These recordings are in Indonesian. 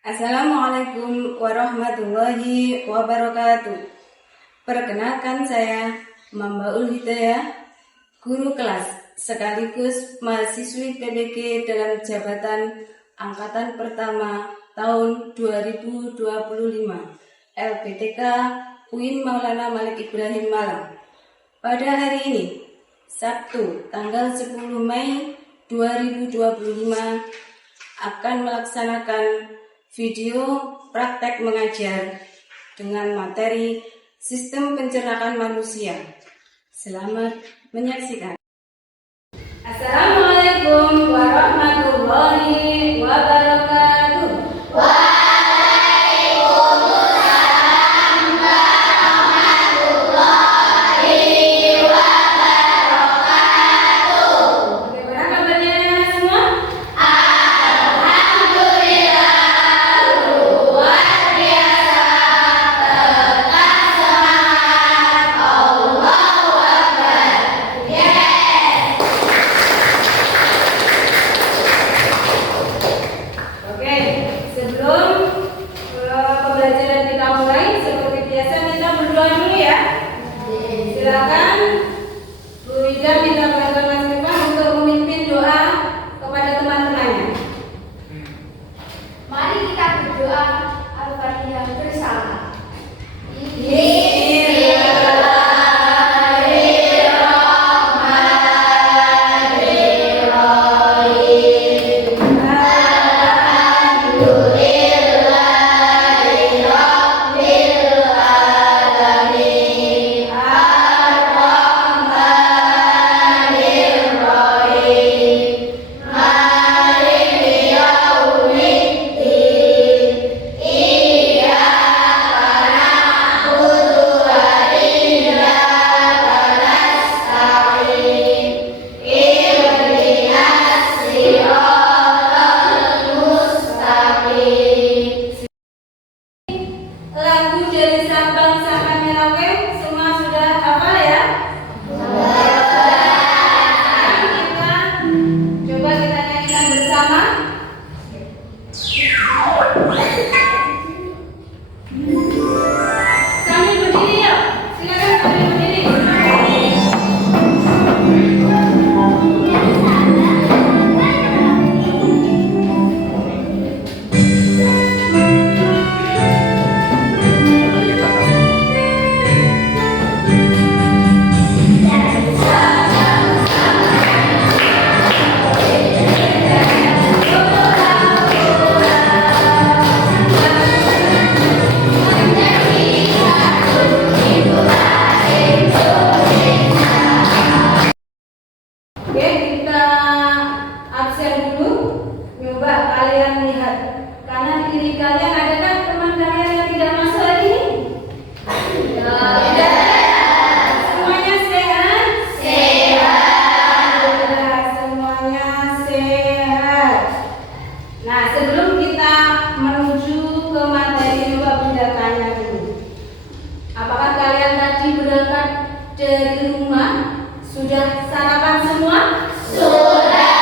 Assalamualaikum warahmatullahi wabarakatuh. Perkenalkan saya Mambaul Hidayah, guru kelas sekaligus mahasiswi PBG dalam jabatan Angkatan Pertama tahun 2025 LPTK UIN Maulana Malik Ibrahim Malang. Pada hari ini, Sabtu tanggal 10 Mei 2025 akan melaksanakan video praktek mengajar dengan materi Sistem Pencernaan Manusia. Selamat menyaksikan. Assalamualaikum warahmatullahi wabarakatuh. Waalaikumsalam warahmatullahi wabarakatuh. Bagaimana kabarnya semua? Alhamdulillah, luar biasa, tetap semangat, Allahu Akbar. Yes. Oke, sebelum pembelajaran kita mulai, seperti biasa kita berdoa dulu ya. Silakan Bu Ida minta bantuan Mas Firman untuk memimpin doa kepada teman-temannya. Mari kita berdoa Al-Fatihah bersama. Lagu dari Sabang sampai Merauke semua sudah hafal ya? Coba kita nyanyikan bersama. Sambil berdiri ya, silakan sambil berdiri. Oke, kita absen dulu. Coba kalian lihat. Karena di kiri kalian adakah teman kalian yang tidak masuk hari ini? Tidak. Semuanya sehat? Sehat. Semuanya sehat. Nah, sebelum kita menuju ke materi, coba Bunda tanya dulu. Apakah kalian tadi berangkat dari rumah? Sudah sarapan semua? Sudah.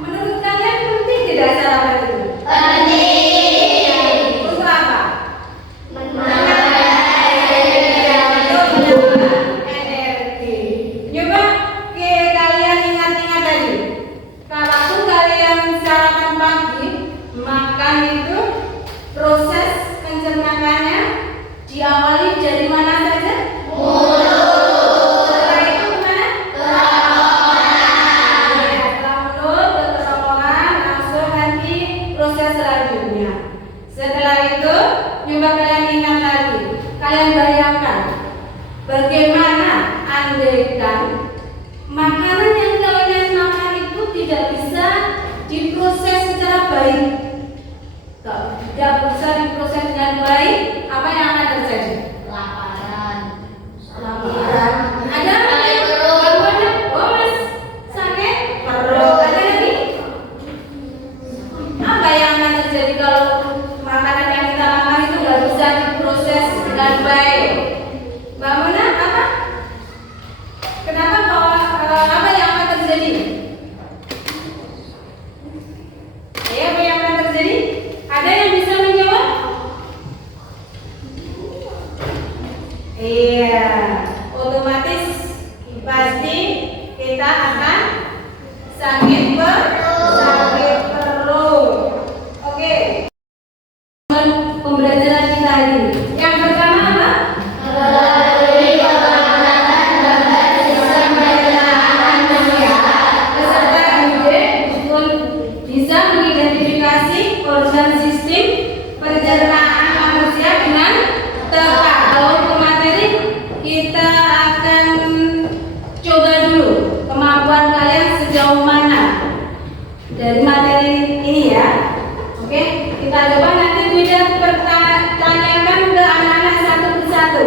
Menurut kalian penting tidak sarapan itu? Penting. Untuk apa? Menambah Untuk menambah energi. Coba kalian ingat-ingat tadi. Kalau kalian sarapan pagi, makan itu proses pencernaannya diawali dari mana saja? Setelah itu kemana? Setelah mulut ke kerongkongan, langsung nanti proses selanjutnya. Setelah itu, coba kalian ingat lagi. Kalian bayangkan bagaimana andaikan makanan yang kalian makan itu tidak bisa diproses secara baik. Kalau tidak bisa diproses dengan baik, apa yang akan terjadi? Laparan. Ada Sakit perut. gangguan? Oh, Mas, sakit perut. Ada lagi? Apa yang akan terjadi kalau makanan yang kita makan itu nggak bisa diproses dengan baik? Mbak Mona, apa? Kenapa apa yang akan terjadi? Ya, apa yang akan terjadi? kita akan sakit perut. Oke. Pembelajaran kita hari ini. Yang pertama apa? Peserta ide bisa mengidentifikasi organ sistem pencernaan manusia dengan tepat. Kalau ke materi, kita akan coba dulu kemampuan kalian sejauh mana dari materi ini ya. Oke, kita coba nanti tidak pertanyakan ke anak-anak satu persatu.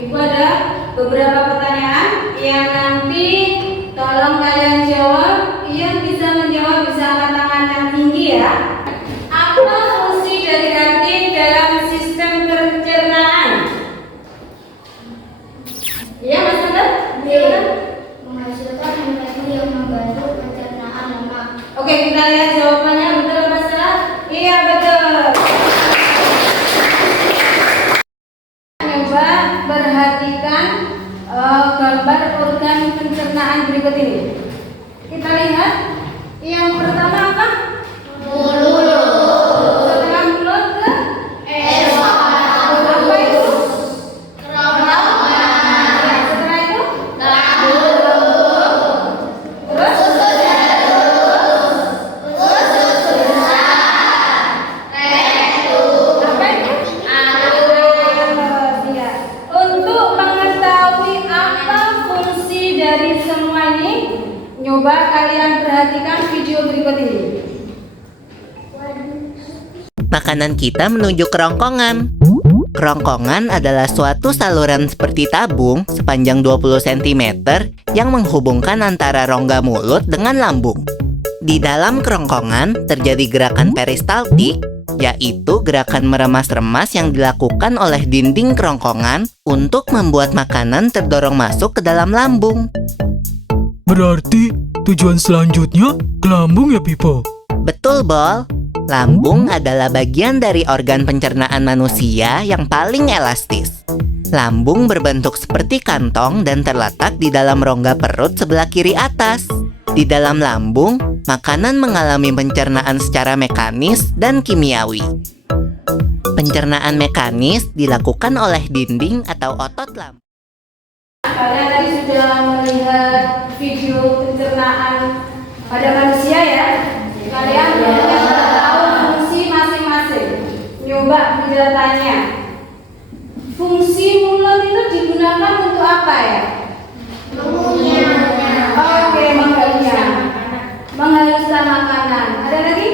Ibu ada beberapa pertanyaan yang nanti tolong kalian jawab. Yang bisa menjawab bisa angkat tangan yang tinggi ya. Apa fungsi dari hati dalam sistem pencernaan? Iya, Mas Andar? Menghasilkan enzim yang membantu pencernaan lemak. Oke, kita lihat jawabannya betul apa salah? Iya, betul. Coba perhatikan gambar organ pencernaan berikut ini. Kita lihat yang pertama apa? Mulut. Setelah mulut ke Esophagus. apa itu? Kerongkongan. Ya, setelah itu Lambung. terus apa itu? Ya. Untuk mengetahui apa fungsi dari semua ini, nyoba kalian perhatikan video berikut ini. Makanan kita menuju kerongkongan. Kerongkongan adalah suatu saluran seperti tabung sepanjang 20 cm yang menghubungkan antara rongga mulut dengan lambung. Di dalam kerongkongan terjadi gerakan peristaltik, yaitu gerakan meremas-remas yang dilakukan oleh dinding kerongkongan untuk membuat makanan terdorong masuk ke dalam lambung. Berarti tujuan selanjutnya ke lambung ya, Pipo? Betul, Bol. Lambung adalah bagian dari organ pencernaan manusia yang paling elastis. Lambung berbentuk seperti kantong dan terletak di dalam rongga perut sebelah kiri atas. Di dalam lambung, makanan mengalami pencernaan secara mekanis dan kimiawi. Pencernaan mekanis dilakukan oleh dinding atau otot lambung. Kalian tadi sudah melihat video pencernaan pada manusia ya. Kalian sudah tahu fungsi masing-masing. Nyoba bisa tanya. Fungsi mulut itu digunakan untuk apa ya? Oke, mengunyah. Menghaluskan makanan. Ada lagi?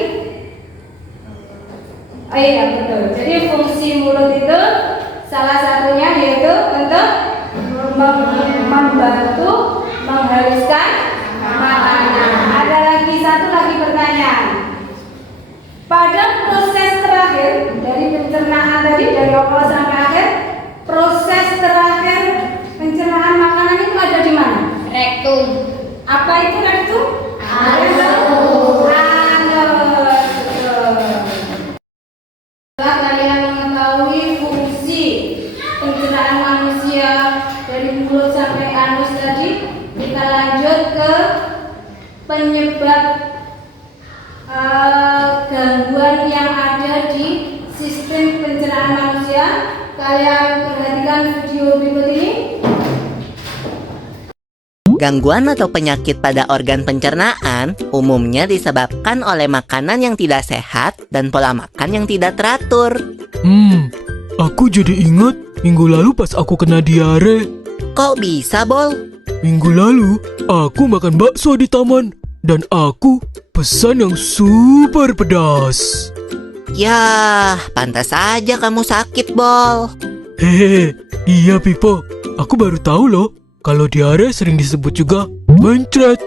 Oh iya, betul. Jadi fungsi mulut itu salah satunya yaitu untuk membantu menghaluskan makanan. Ada lagi satu lagi pertanyaan. Pada proses terakhir dari pencernaan tadi dari awal sampai akhir, proses terakhir pencernaan makanan itu ada di mana? Rektum. Apa itu rektum? Anus. Anus. Setelah kalian mengetahui fungsi pencernaan manusia dari mulut sampai anus tadi, kita lanjut ke penyebab gangguan yang ada di sistem pencernaan manusia. Kalian perhatikan video berikut ini. Gangguan atau penyakit pada organ pencernaan umumnya disebabkan oleh makanan yang tidak sehat dan pola makan yang tidak teratur. Aku jadi ingat minggu lalu pas aku kena diare. Kok bisa, Bol? Minggu lalu, aku makan bakso di taman. Dan aku pesan yang super pedas. Yah, pantas aja kamu sakit, Bol. Hehehe, iya Pipo. Aku baru tahu loh, kalau diare sering disebut juga mencret.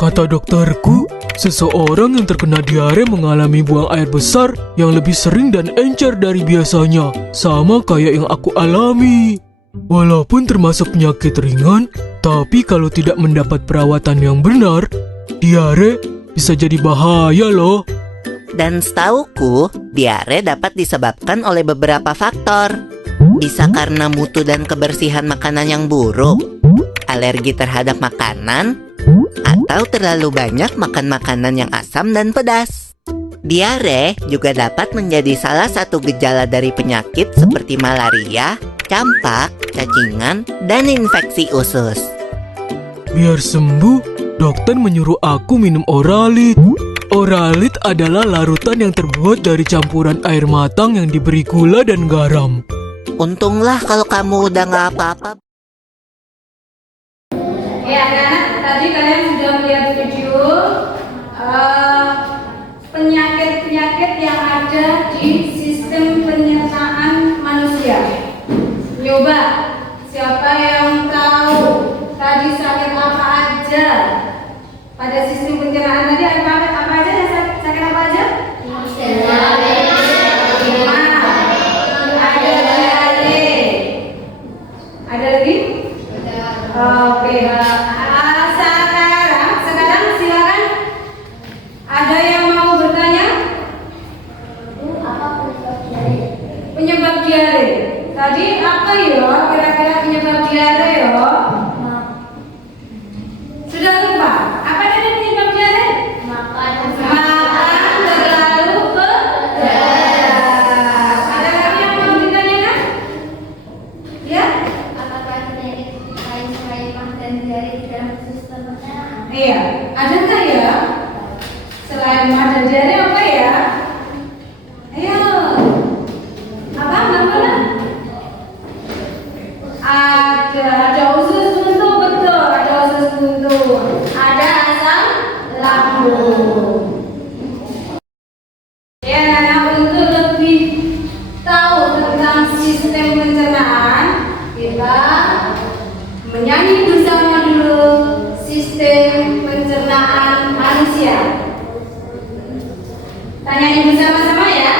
Kata dokterku, seseorang yang terkena diare mengalami buang air besar yang lebih sering dan encer dari biasanya. Sama kayak yang aku alami. Walaupun termasuk penyakit ringan, tapi kalau tidak mendapat perawatan yang benar, diare bisa jadi bahaya loh. Dan setauku, diare dapat disebabkan oleh beberapa faktor. Bisa karena mutu dan kebersihan makanan yang buruk. alergi terhadap makanan, atau terlalu banyak makan makanan yang asam dan pedas. Diare juga dapat menjadi salah satu gejala dari penyakit seperti malaria, campak, cacingan, dan infeksi usus. Biar sembuh, dokter menyuruh aku minum Oralit. Oralit adalah larutan yang terbuat dari campuran air matang yang diberi gula dan garam. Untunglah kalau kamu udah nggak apa-apa. Ya anak-anak, tadi kalian sudah melihat video penyakit-penyakit yang ada di sistem pencernaan manusia. Nyoba, siapa yang tahu tadi sakit apa aja? Pada sistem pencernaan tadi apa aja yang sakit apa aja? Ada lagi? Oke. Sekarang silakan. Ada yang mau bertanya? Apa Penyebab diare. Tadi apa ya? Kira-kira penyebab diare ya? Sudah lupa? Apa tadi penyebab diare? makan Makan terlalu pedas. Ada lagi yang mau ditanyakan? Ya? apakah penyakit lain selain mah dan diare di dalam sistem pencernaan? Iya. Ada nggak ya? Selain mah dan diare apa ya? Ayo. Apa namanya? Ada usus buntu, betul. Ada usus buntu. Ada asam lambung. Ya, Nana, untuk lebih tahu tentang sistem pencernaan, kita menyanyi bersama dulu sistem pencernaan manusia. Tanyain bersama-sama ya.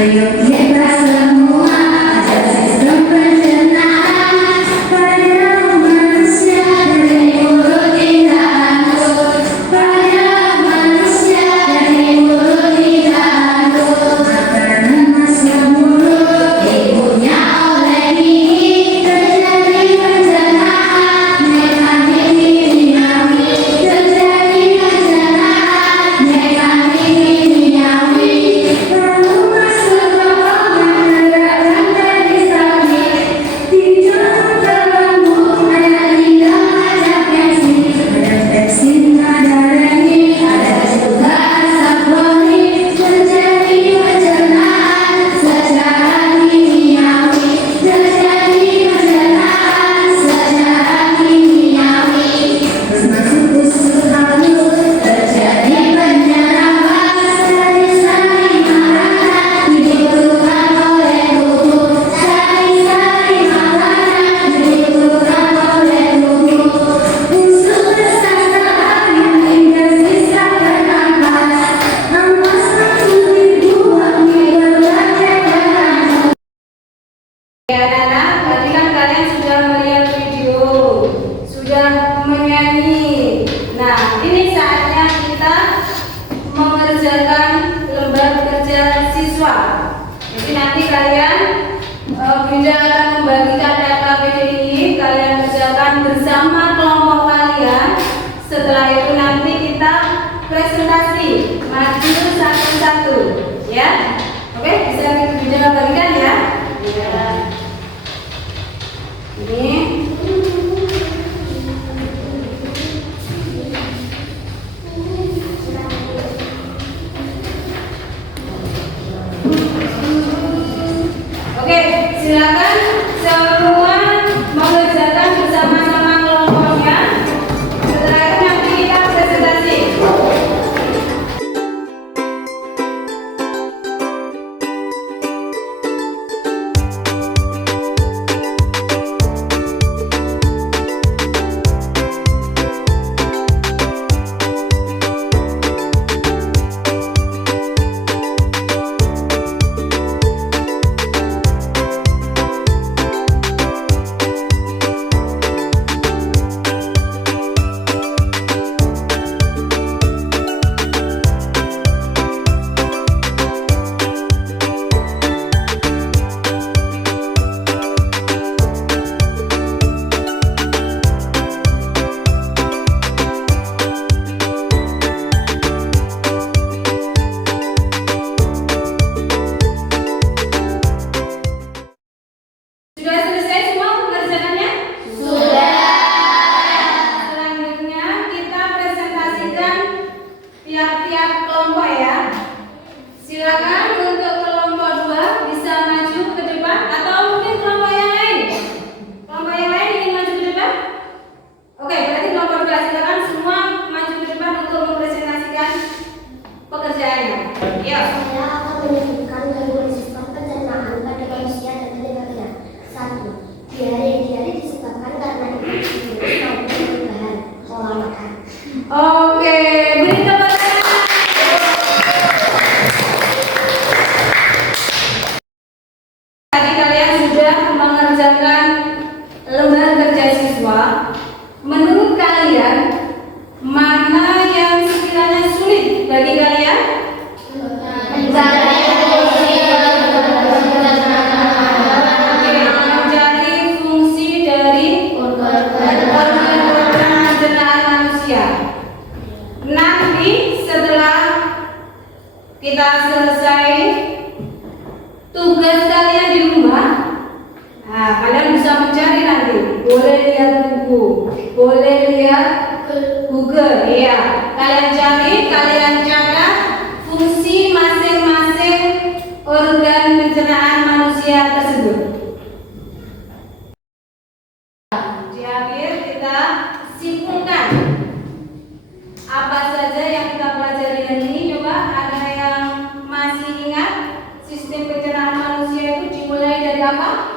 Ayo kita semua ada sistem pencernaan pada manusia dari mulut hingga hanggut. Pada manusia dari mulut hingga hanggut. Makanan masuk mulut ibunya oleh gigi terjadi pencernaan mekanik kimiawi. Terjadi pencernaan mekanik kimiawi. Lalu masuk kerongkongan menggerakkan peristaltik. Dijual ke lambung ada lidah ada pensi. Ada peksin ada renin ada juga asam klorin. Terjadi pencernaan secara kimiawi. Terjadi pencernaan secara kimiawi. Terus masuk usus halus terjadi penyerapan dari sari makanan dibutuhkan oleh tubuh. Sari-sari makanan dibutuhkan oleh tubuh. Usus tersangka angin hingga sisa bernapas. Napas langsung dibuang di berbagai belahan. Ya Nana, tadi kan kalian sudah melihat video, sudah menyanyi. Nah, ini saatnya kita mengerjakan lembar kerja siswa. Jadi nanti kalian Bunda akan membagikan data video ini, kalian kerjakan bersama kelompok kalian. Setelah itu nanti kita presentasi, maju satu-satu, ya. Oke, bisa Bunda bagikan ya. Ya. Ini. Oke, silakan semua mengerjakan bersama-sama kelompoknya. Setelah itu nanti kita presentasi. tugas kalian di rumah, nah, kalian bisa mencari nanti. Boleh lihat buku, boleh lihat Google, ya. Kalian cari, kalian catat fungsi masing-masing organ pencernaan manusia tersebut. Di akhir kita simpulkan apa saja yang kita pelajari hari ini. Coba ada yang masih ingat sistem pencernaan manusia itu dimulai dari apa?